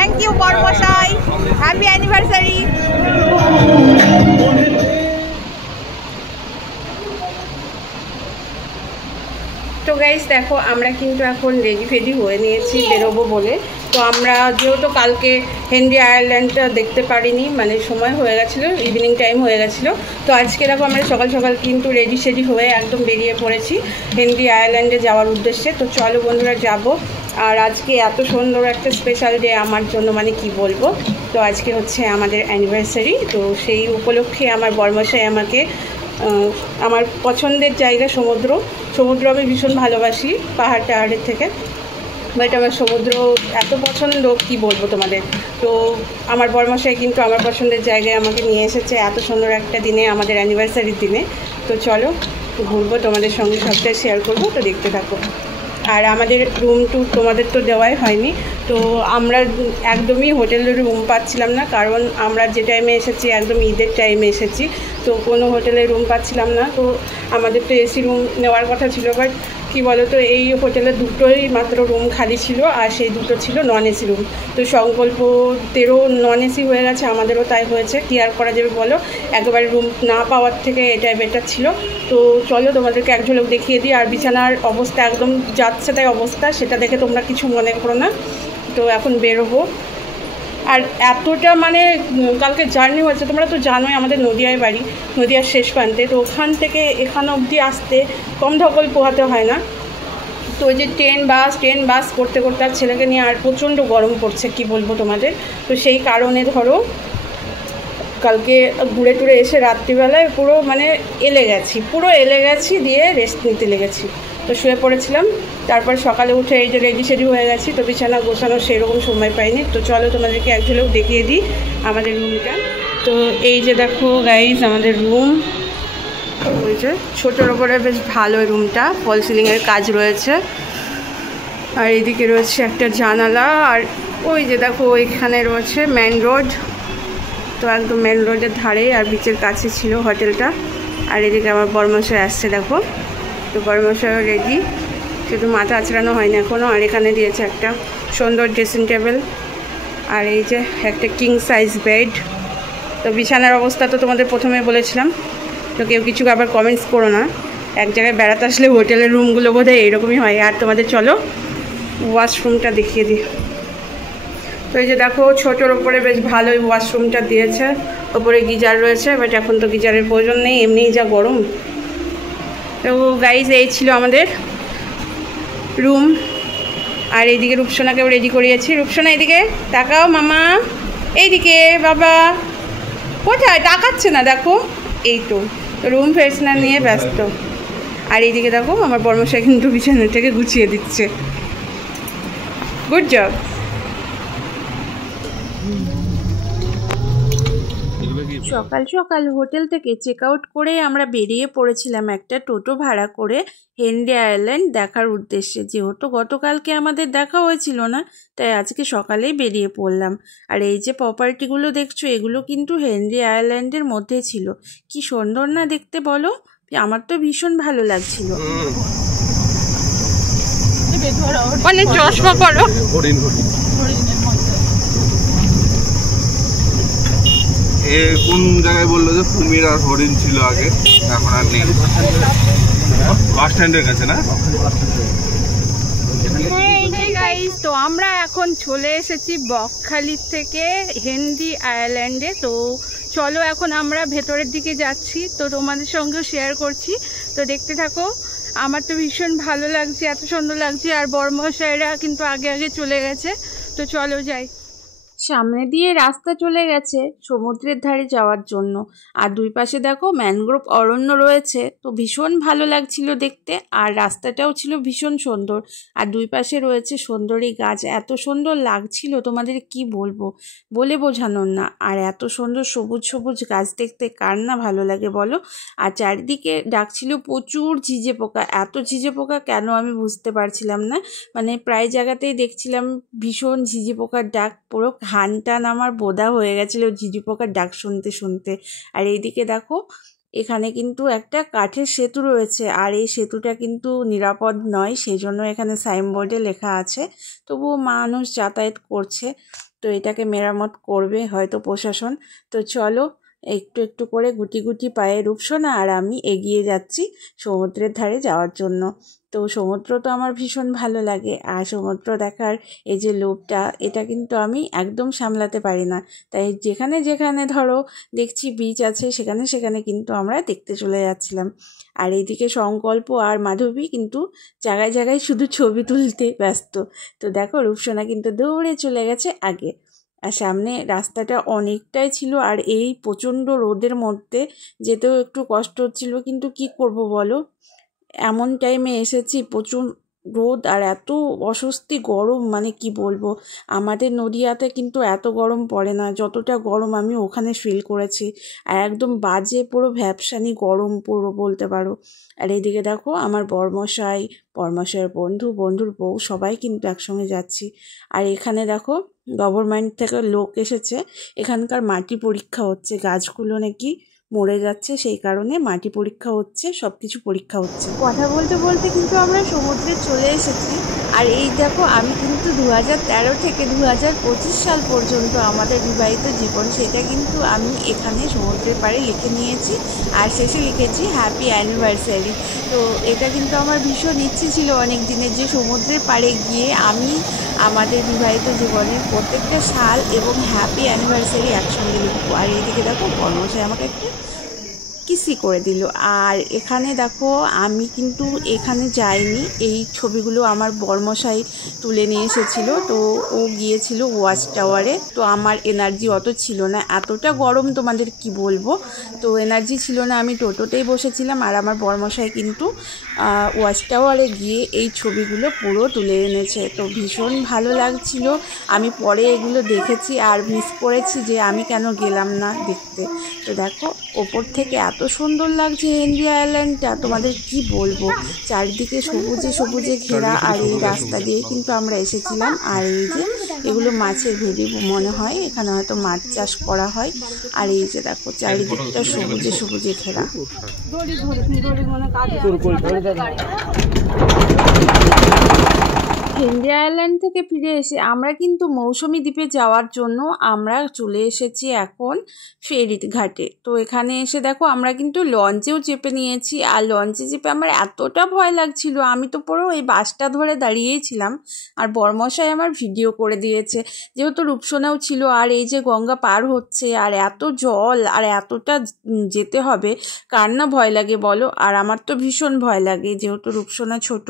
Thank you বরমশাই, happy anniversary. তো guys দেখো, আমরা কিন্তু এখন রেডি ফেডি হয়ে নিয়েছি বেরোবো বলে। তো আমরা যেহেতু কালকে হেনরি আয়ারল্যান্ডটা দেখতে পারিনি, মানে সময় হয়ে গেছিলো, ইভিনিং টাইম হয়ে গেছিলো, তো আজকে দেখো আমরা সকাল সকাল কিন্তু রেডি সেডি হয়ে একদম বেরিয়ে পড়েছি হেনরি আয়ারল্যান্ডে যাওয়ার উদ্দেশ্যে। তো চলো বন্ধুরা যাব। আর আজকে এত সুন্দর একটা স্পেশাল ডে আমার জন্য, মানে কি বলবো। তো আজকে হচ্ছে আমাদের অ্যানিভার্সারি, তো সেই উপলক্ষে আমার বরমশাই আমাকে আমার পছন্দের জায়গা সমুদ্র আমি ভীষণ ভালোবাসি পাহাড় টাহাড়ের থেকে, বাট আমার সমুদ্র এত পছন্দ কি বলবো তোমাদের। তো আমার বরমশাই কিন্তু আমার পছন্দের জায়গায় আমাকে নিয়ে এসেছে এত সুন্দর একটা দিনে, আমাদের অ্যানিভার্সারির দিনে। তো চলো ঘুরবো, তোমাদের সঙ্গে সবটাই শেয়ার করবো, তো দেখতে থাকো। আর আমাদের রুম টুর তোমাদের তো দেওয়াই হয়নি, তো আমরা একদমই হোটেলের রুম পাচ্ছিলাম না, কারণ আমরা যে টাইমে এসেছি একদম ঈদের টাইমে এসেছি, তো কোনো হোটেলে রুম পাচ্ছিলাম না। তো আমাদের তো এসি রুম নেওয়ার কথা ছিল, বাট কী বলো তো, এই হোটেলে দুটোই মাত্র রুম খালি ছিল, আর সেই দুটো ছিল নন এসি রুম। তো সংকল্পতেরও নন এসি হয়ে গেছে, আমাদেরও তাই হয়েছে, কী আর করা যাবে বলো। একেবারে রুম না পাওয়ার থেকে এটাই বেটার ছিল। তো চলো তোমাদেরকে এক ঝলক দেখিয়ে দিই। আর বিছানার অবস্থা একদম যাচ্ছে তাই অবস্থা, সেটা দেখে তোমরা কিছু মনে করো না। তো এখন বেরোবো। আর এতটা মানে কালকে জার্নি হয়েছে, তোমরা তো জানোই আমাদের নদিয়ায় বাড়ি, নদিয়ার শেষ প্রান্তে, তো ওখান থেকে এখান অবধি আসতে কম ধকল পোহাতে হয় না। তো ওই যে ট্রেন বাস করতে করতে আর ছেলেকে নিয়ে আর প্রচণ্ড গরম পড়ছে, কি বলবো তোমাদের। তো সেই কারণে ধরো কালকে ঘুরে টুরে এসে রাত্রিবেলায় পুরো এলে গেছি দিয়ে রেস্ট নিতে লেগেছি। তো শুয়ে পড়েছিলাম, তারপর সকালে উঠে এই যে রেডি সেডি হয়ে গেছি, তো বিছানা গোছানো সেরকম সময় পাইনি। তো চলো তোমাদেরকে এক ঝলক দেখিয়ে দিই আমাদের রুমটা। তো এই যে দেখো গাইজ আমাদের রুম, ওই যে ছোটোর ওপরে বেশ ভালো রুমটা, ফল সিলিংয়ের কাজ রয়েছে। আর এদিকে রয়েছে একটা জানালা, আর ওই যে দেখো ওইখানে রয়েছে মেন রোড, তো একদম মেন রোডের ধারে আর বিচের কাছে ছিল হোটেলটা। আর এদিকে আমার বরমশাই আসছে দেখো, তো বরমশাইও রেডি, শুধু মাথা আঁচড়ানো হয়নি এখনও। আর এখানে দিয়েছে একটা সুন্দর ড্রেসিং টেবিল, আর এই যে একটা কিং সাইজ বেড। তো বিছানার অবস্থা তো তোমাদের প্রথমে বলেছিলাম, তো কেউ কিছু আবার কমেন্টস করো না, এক জায়গায় বেড়াতে আসলে হোটেলের রুমগুলো বোধহয় এইরকমই হয়। আর তোমাদের চলো ওয়াশরুমটা দেখিয়ে দিই। তো এই যে দেখো ছোটোর ওপরে বেশ ভালোই ওয়াশরুমটা দিয়েছে, ওপরে গিজার রয়েছে, বাট এখন তো গিজারের প্রয়োজন নেই, এমনিই যা গরম। তো গাইজ এই ছিল আমাদের রুম। আর এইদিকে রূপসোনাকেও রেডি করিয়েছি। রূপসোনা এদিকে তাকাও, মামা এইদিকে, বাবা কোথায়, তাকাচ্ছে না দেখো, এই তো রুম ফ্রেশনার নিয়ে ব্যস্ত। আর এইদিকে দেখো আমার বরমশাই কিন্তু বিছানাটাকে গুছিয়ে দিচ্ছে, গুড জব। সকাল সকাল হোটেল থেকে চেক আউট করে আমরা বেরিয়ে পড়েছিলাম একটা টোটো ভাড়া করে হেনরি আয়ারল্যান্ড দেখার উদ্দেশ্যে। যেহেতু গতকালকে আমাদের দেখা হয়েছিল না, তাই আজকে সকালেই বেরিয়ে পড়লাম। আর এই যে প্রপার্টিগুলো দেখছো, এগুলো কিন্তু হেনরি আয়ারল্যান্ডের মধ্যে ছিল। কি সুন্দর না দেখতে বলো, আমার তো ভীষণ ভালো লাগছিল। মানে চশমা পরো, কোন জায়গায় বললো যে কুমির আর হরিণ ছিল আগে, এখন আর নেই। বাস স্ট্যান্ডের কাছে না? তো আমরা এখন চলে এসেছি বকখালি থেকে হেনরি আয়ারল্যান্ডে। তো চলো এখন আমরা ভেতরের দিকে যাচ্ছি, তো তোমাদের সঙ্গেও শেয়ার করছি, তো দেখতে থাকো। আমার তো ভীষণ ভালো লাগছে, এত সুন্দর লাগছে। আর বরমশাইরা কিন্তু আগে আগে চলে গেছে, তো চলো যাই। সামনে দিয়ে রাস্তা চলে গেছে সমুদ্রের ধারে যাওয়ার জন্য, আর দুই পাশে দেখো ম্যানগ্রোভ অরণ্য রয়েছে, তো ভীষণ ভালো লাগছিল দেখতে। আর রাস্তাটাও ছিল ভীষণ সুন্দর, আর দুই পাশে রয়েছে সুন্দরী গাছ, এত সুন্দর লাগছিল তোমাদের কি বলবো, বলে বোঝানোর না। আর এত সুন্দর সবুজ সবুজ গাছ দেখতে কার না ভালো লাগে বলো। আর চারিদিকে ডাকছিল প্রচুর ঝিঁঝে পোকা, এত ঝিঁঝে পোকা কেন আমি বুঝতে পারছিলাম না, মানে প্রায় জায়গাতেই দেখছিলাম ভীষণ ঝিঁঝে পোকার ডাক, পুরো ঘান টান আমার বোধা হয়ে গেছিলো ঝিঁঝি পোকার ডাক শুনতে শুনতে। আর এইদিকে দেখো এখানে কিন্তু একটা কাঠের সেতু রয়েছে, আর এই সেতুটা কিন্তু নিরাপদ নয়, সেই জন্য এখানে সাইনবোর্ডে লেখা আছে। তবুও মানুষ যাতায়াত করছে, তো এটাকে মেরামত করবে হয়তো প্রশাসন। তো চলো একটু একটু করে গুটি গুটি পায়ে রূপসোনা আর আমি এগিয়ে যাচ্ছি সমুদ্রের ধারে যাওয়ার জন্য। তো সমুদ্র তো আমার ভীষণ ভালো লাগে, আর সমুদ্র দেখার এই যে লোভটা, এটা কিন্তু আমি একদম সামলাতে পারি না। তাই যেখানে যেখানে ধরো দেখছি বিচ আছে, সেখানে সেখানে কিন্তু আমরা দেখতে চলে যাচ্ছিলাম। আর এইদিকে সংকল্প আর মাধবী কিন্তু জায়গায় জায়গায় শুধু ছবি তুলতে ব্যস্ত। তো দেখো রূপসোনা কিন্তু দৌড়ে চলে গেছে আগে। আর সামনে রাস্তাটা অনেকটাই ছিল, আর এই প্রচণ্ড রোদের মধ্যে যেতেও একটু কষ্ট হচ্ছিল, কিন্তু কি করব বলো, এমন টাইমে এসেছি, প্রচুর রোদ আর এত অস্বস্তি গরম, মানে কি বলবো। আমাদের নদিয়াতে কিন্তু এত গরম পড়ে না, যতটা গরম আমি ওখানে ফিল করেছি। আর একদম বাজে পুরো ভ্যাপসানি গরম পুরো বলতে পারো। আর এইদিকে দেখো আমার বরমশাইয়ের বন্ধুর বউ সবাই কিন্তু একসঙ্গে যাচ্ছি। আর এখানে দেখো গভর্নমেন্ট থেকে লোক এসেছে, এখানকার মাটি পরীক্ষা হচ্ছে, গাছগুলো নাকি মরে যাচ্ছে, সেই কারণে মাটি পরীক্ষা হচ্ছে, সব কিছু পরীক্ষা হচ্ছে। কথা বলতে বলতে কিন্তু আমরা সমুদ্রে চলে এসেছি। আর এই দেখো আমি কিন্তু 2013 থেকে 2025 সাল পর্যন্ত আমাদের বিবাহিত জীবন, সেটা কিন্তু আমি এখানে সমুদ্রের পাড়ে লিখে নিয়েছি, আর শেষে লিখেছি হ্যাপি অ্যানিভার্সারি। তো এটা কিন্তু আমার ভীষণ ইচ্ছে ছিল অনেক দিনের, যে সমুদ্রের পাড়ে গিয়ে আমি আমাদের বিবাহিত জীবনের প্রত্যেকটা সাল এবং হ্যাপি অ্যানিভার্সারি একসঙ্গে লিখবো। আর এইদিকে দেখো বর্মশাই আমাকে একটু কিসি করে দিল। আর এখানে দেখো আমি কিন্তু এখানে যাইনি, এই ছবিগুলো আমার বর্মশাই তুলে নিয়ে এসেছিলো। তো ও গিয়েছিল ওয়াচ টাওয়ারে, তো আমার এনার্জি অত ছিল না, এতটা গরম তোমাদের কি বলবো, তো এনার্জি ছিল না, আমি টোটোতেই বসেছিলাম। আর আমার বর্মশাই কিন্তু ওয়াচ টাওয়ারে গিয়ে এই ছবিগুলো পুরো তুলে এনেছে, তো ভীষণ ভালো লাগছিল। আমি পরে এগুলো দেখেছি আর মিস করেছি যে আমি কেন গেলাম না দেখতে। তো দেখো ওপর থেকে এত সুন্দর লাগছে হেনরি আইল্যান্ডটা, তোমাদের কি বলবো, চারিদিকে সবুজে সবুজে ঘেরা। আর এই রাস্তা দিয়ে কিন্তু আমরা এসেছিলাম। আর এই যে এগুলো মাছের ভেড়ি মনে হয়, এখানে হয়তো মাছ চাষ করা হয়। আর এই যে দেখো চারিদিকটা সবুজে সবুজে ঘেরা। হেনরি আইল্যান্ড থেকে ফিরে এসে আমরা কিন্তু মৌসুমী দ্বীপে যাওয়ার জন্য আমরা চলে এসেছি এখন ফেরি ঘাটে। তো এখানে এসে দেখো আমরা কিন্তু লঞ্চেও চেপে নিয়েছি। আর লঞ্চে চেপে আমার এতটা ভয় লাগছিল, আমি তো পুরো এই বাসটা ধরে দাঁড়িয়েই ছিলাম। আর বর্মশাই আমার ভিডিও করে দিয়েছে, যেহেতু রূপসোনাও ছিল। আর এই যে গঙ্গা পার হচ্ছে, আর এত জল, আর এতটা যেতে হবে, কার না ভয় লাগে বলো। আর আমার তো ভীষণ ভয় লাগে, যেহেতু রূপসোনা ছোট।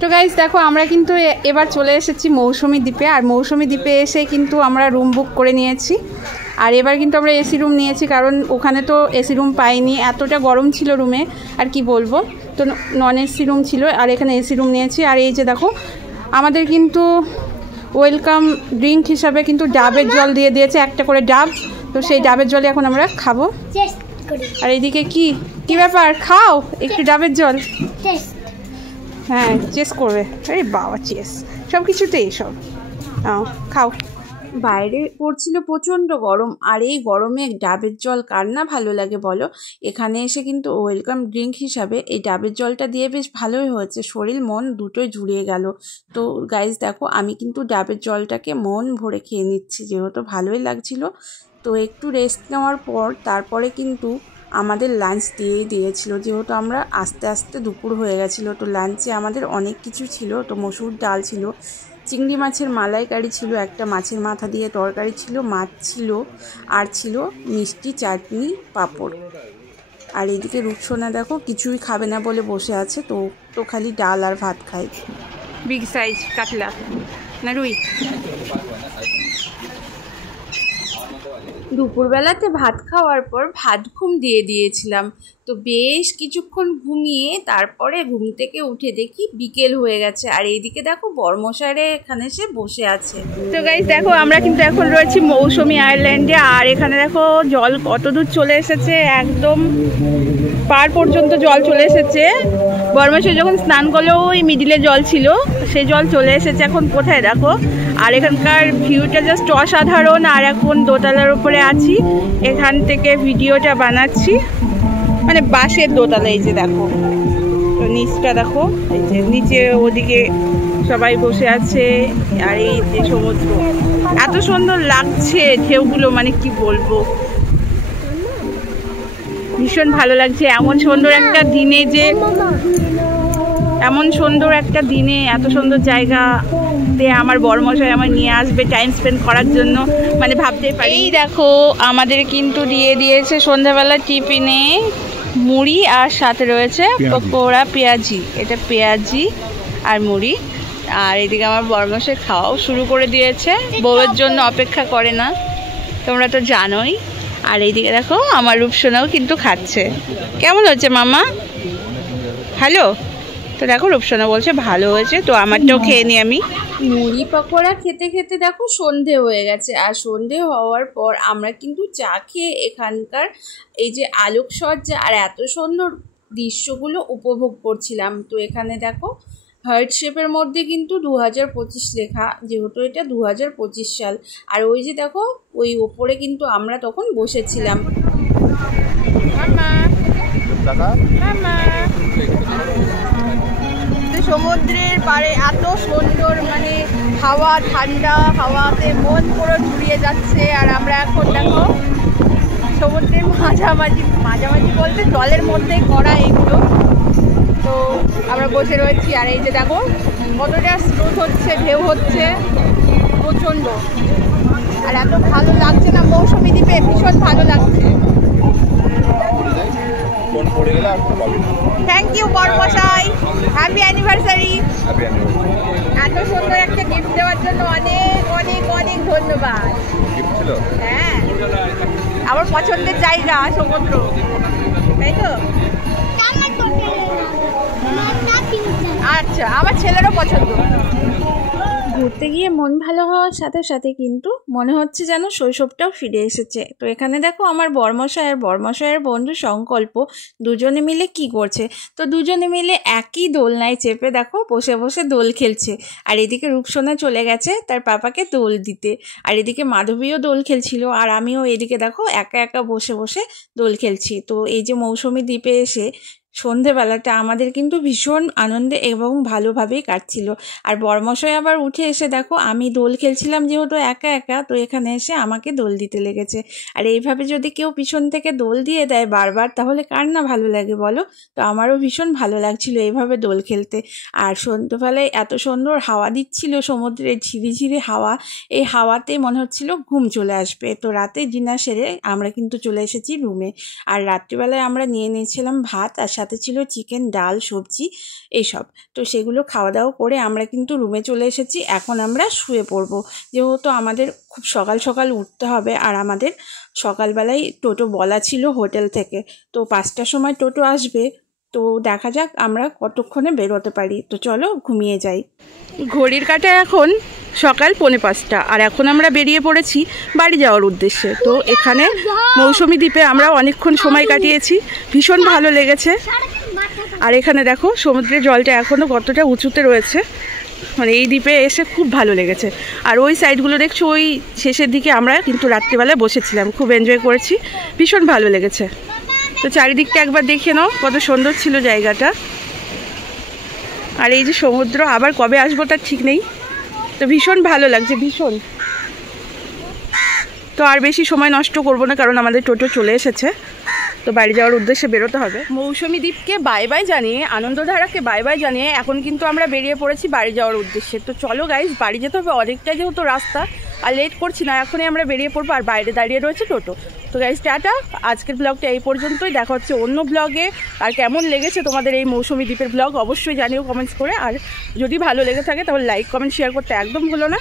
তো গাইস দেখো আমরা কিন্তু এবার চলে এসেছি মৌসুমী দ্বীপে। আর মৌসুমী দ্বীপে এসে কিন্তু আমরা রুম বুক করে নিয়েছি। আর এবার কিন্তু আমরা এসি রুম নিয়েছি, কারণ ওখানে তো এসি রুম পাইনি, এতটা গরম ছিল রুমে আর কি বলবো। তো নন এসি রুম ছিল, আর এখানে এসি রুম নিয়েছি। আর এই যে দেখো আমাদের কিন্তু ওয়েলকাম ড্রিঙ্ক হিসাবে কিন্তু ডাবের জল দিয়ে দিয়েছে, একটা করে ডাব। তো সেই ডাবের জলে এখন আমরা খাবো। আর এইদিকে কি কি ব্যাপার, খাও একটু ডাবের জল। হ্যাঁ চেস করবে, আরে বাবা চেস সব কিছুতেই সব খাও। বাইরে পড়ছিল প্রচণ্ড গরম, আর এই গরমে ডাবের জল কার না ভালো লাগে বলো। এখানে এসে কিন্তু ওয়েলকাম ড্রিঙ্ক হিসাবে এই ডাবের জলটা দিয়ে বেশ ভালোই হয়েছে, শরীর মন দুটোই জুড়িয়ে গেল। তো গাইজ দেখো আমি কিন্তু ডাবের জলটাকে মন ভরে খেয়ে নিচ্ছি, যেহেতু ভালোই লাগছিল। তো একটু রেস্ট নেওয়ার পর তারপরে কিন্তু আমাদের লাঞ্চ দিয়েছিল, যেহেতু আমরা আস্তে আস্তে দুপুর হয়ে গেছিলো। তো লাঞ্চে আমাদের অনেক কিছু ছিল, তো মসুর ডাল ছিল, চিংড়ি মাছের মালাইকারি ছিল, একটা মাছের মাথা দিয়ে তরকারি ছিল, মাছ ছিল, আর ছিল মিষ্টি, চাটনি, পাঁপড়। আর এদিকে রূপসোনা দেখো কিছুই খাবে না বলে বসে আছে, তো খালি ডাল আর ভাত খায়। বিগ সাইজ কাতলা না রুই। দুপুরবেলাতে ভাত খাওয়ার পর ভাত ঘুম দিয়ে দিয়েছিলাম, তো বেশ কিছুক্ষণ ঘুমিয়ে তারপরে ঘুম থেকে উঠে দেখি বিকেল হয়ে গেছে। আর এইদিকে দেখো বর্মশাইরে এখানে এসে বসে আছে। তো গাইস দেখো আমরা কিন্তু এখন রয়েছি মৌসুমী আইল্যান্ডে। আর এখানে দেখো জল কত দূর চলে এসেছে, একদম পার পর্যন্ত জল চলে এসেছে। বর্মাশয় যখন স্নান করলো ওই মিডিলে জল ছিল, সেই জল চলে এসেছে এখন কোথায় দেখো। আর এখানকার ভিউটা জাস্ট অসাধারণ। আর এখন দোতলার উপরে আছি, এখান থেকে ভিডিওটা বানাচ্ছি, মানে বাসের দোতলা। এই যে দেখো, তো নিচটা দেখো, এই যে নিচে ওদিকে সবাই বসে আছে। আর এই যে সমুদ্র, এত সুন্দর লাগছে ঢেউগুলো, মানে কি বলবো, ভীষণ ভালো লাগছে। এমন সুন্দর একটা দিনে যে, এমন সুন্দর একটা দিনে এত সুন্দর জায়গাতে আমার বড়মশাই আমার নিয়ে আসবে টাইম স্পেন্ড করার জন্য, মানে ভাবতেই পারি। এই দেখো আমাদের কিন্তু দিয়ে দিয়েছে সন্ধ্যাবেলা টিফিনে মুড়ি, আর সাথে রয়েছে পকোড়া, পেঁয়াজি। এটা পেঁয়াজি আর মুড়ি। আর এদিকে আমার বড়মশাই খাওয়াও শুরু করে দিয়েছে, বউয়ের জন্য অপেক্ষা করে না, তোমরা তো জানোই। আর এইদিকে দেখো আমার রূপসোনাও কিন্তু খাচ্ছে। কেমন হচ্ছে মামা? ভালো তো। দেখো রূপসোনা বলছে ভালো হয়েছে, তো আমারটাও খেয়ে নিই আমি। মুড়ি পকোড়া খেতে খেতে দেখো সন্ধে হয়ে গেছে। আর সন্ধে হওয়ার পর আমরা কিন্তু চা খেয়ে এখানকার এই যে আলোকসজ্জা আর এত সুন্দর দৃশ্যগুলো উপভোগ করছিলাম। তো এখানে দেখো হার্ট শেপের মধ্যে কিন্তু 2025 লেখা, যেহেতু এটা 2025 সাল। আর ওই যে দেখো ওই ওপরে কিন্তু আমরা তখন বসেছিলাম। সমুদ্রের পাড়ে এত সুন্দর, মানে হাওয়া, ঠান্ডা হাওয়াতে মন পুরো জুড়িয়ে যাচ্ছে। আর আমরা এখন দেখো সমুদ্রের মাঝামাঝি বলতে জলের মধ্যেই করা এগুলো, তো আমরা বসে রয়েছি। আর এই যে দেখো কতটা স্রোত হচ্ছে, ঢেউ হচ্ছে প্রচণ্ড। আর এত ভালো লাগছে না মৌসুমী দ্বীপে, ভীষণ ভালো লাগছে। থ্যাংক ইউ বড়মশাই, হ্যাপি অ্যানিভার্সারি। এত সুন্দর একটা গিফট দেওয়ার জন্য অনেক অনেক অনেক ধন্যবাদ। হ্যাঁ, আমার পছন্দের জায়গা সমুদ্র, তাই তো? আচ্ছা, আমার ছেলেরও পছন্দ। ঘুরতে গিয়ে মন ভালো হওয়ার সাথে সাথে কিন্তু মনে হচ্ছে যেন শৈশবটাও ফিরে এসেছে। তো এখানে দেখো আমার বর্মশায়ের বন্ধু সংকল্প দুজনে মিলে কি করছে। তো দুজনে মিলে একই দোলনায় চেপে দেখো বসে বসে দোল খেলছে। আর এদিকে রূপসোনা চলে গেছে তার পাপাকে দোল দিতে, আর এদিকে মাধবীও দোল খেলছিল, আর আমিও এদিকে দেখো একা একা বসে বসে দোল খেলছি। তো এই যে মৌসুমী দ্বীপে এসে সন্ধেবেলাটা আমাদের কিন্তু ভীষণ আনন্দে এবং ভালোভাবেই কাটছিল। আর বড়মশাই আবার উঠে এসে দেখো আমি দোল খেলছিলাম যেহেতু একা একা, তো এখানে এসে আমাকে দোল দিতে লেগেছে। আর এইভাবে যদি কেউ পিছন থেকে দোল দিয়ে দেয় বারবার, তাহলে কার না ভালো লাগে বলো? তো আমারও ভীষণ ভালো লাগছিল এইভাবে দোল খেলতে। আর সন্ধ্যেবেলায় এত সুন্দর হাওয়া দিচ্ছিল, সমুদ্রের ঝিরিঝিরি হাওয়া, এই হাওয়াতে মনে হচ্ছিল ঘুম চলে আসবে। তো রাতে ডিনার সেরে আমরা কিন্তু চলে এসেছি রুমে। আর রাত্রিবেলায় আমরা নিয়ে নিয়েছিলাম ভাত, আর সাথে ছিল চিকেন, ডাল, সবজি এইসব। তো সেগুলো খাওয়া দাওয়া করে আমরা কিন্তু রুমে চলে এসেছি। এখন আমরা শুয়ে পড়বো, যেহেতু আমাদের খুব সকাল সকাল উঠতে হবে। আর আমাদের সকালবেলায় টোটো বলা ছিল হোটেল থেকে, তো 5টার সময় টোটো আসবে। তো দেখা যাক আমরা কতক্ষণে বেরোতে পারি। তো চলো ঘুমিয়ে যাই। ঘড়ির কাঁটায় এখন সকাল 4:45, আর এখন আমরা বেরিয়ে পড়েছি বাড়ি যাওয়ার উদ্দেশ্যে। তো এখানে মৌসুমী দ্বীপে আমরা অনেকক্ষণ সময় কাটিয়েছি, ভীষণ ভালো লেগেছে। আর এখানে দেখো সমুদ্রের জলটা এখনও কতটা উঁচুতে রয়েছে, মানে এই দ্বীপে এসে খুব ভালো লেগেছে। আর ওই সাইডগুলো দেখছো, ওই শেষের দিকে আমরা কিন্তু রাত্রিবেলায় বসেছিলাম, খুব এনজয় করেছি, ভীষণ ভালো লেগেছে। তো চারিদিকটা একবার দেখে নাও কত সুন্দর ছিল জায়গাটা। আর এই যে সমুদ্র, আবার কবে আসবো তার ঠিক নেই, তো ভীষণ ভালো লাগছে ভীষণ। তো আর বেশি সময় নষ্ট করবো না, কারণ আমাদের টোটো চলে এসেছে, তো বাড়ি যাওয়ার উদ্দেশ্যে বেরোতে হবে। মৌসুমী দ্বীপকে বাই বাই জানিয়ে, আনন্দধারাকে বাই বাই জানিয়ে এখন কিন্তু আমরা বেরিয়ে পড়েছি বাড়ি যাওয়ার উদ্দেশ্যে। তো চলো গাইজ, বাড়ি যেতে হবে, অনেকটাই যেহেতু রাস্তা, আর লেট করছি না, এখনই আমরা বেরিয়ে পড়বো। আর বাইরে দাঁড়িয়ে রয়েছে টোটো। তো গাইজ টাটা, আজকের ব্লগটা এই পর্যন্তই, দেখা হচ্ছে অন্য ব্লগে। আর কেমন লেগেছে তোমাদের এই মৌসুমী দ্বীপের ব্লগ অবশ্যই জানিও কমেন্টস করে। আর যদি ভালো লেগে থাকে তাহলে লাইক, কমেন্ট, শেয়ার করতে একদম ভুলো না।